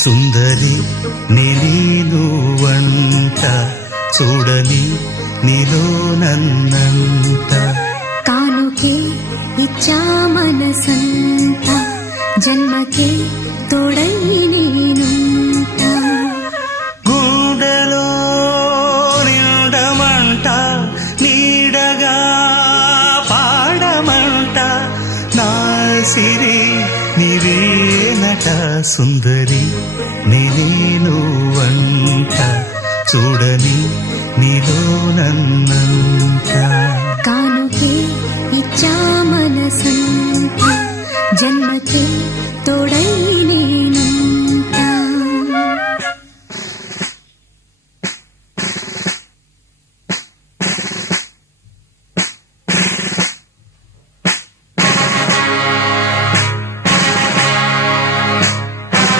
సుందరి నేను వంట చూడని నీలో నన్నంత కానుకే ఇచ్చా మనసంత జన్మకే తోడై నేనుంట గుండెలో నిండమంట నీడగా పాడమంట నా సిరి నీవేనట సుందరి నేను వంట చూడని నీలో నన్నంత కానుకే ఇచ్చా మనసంత జన్మకే తోడై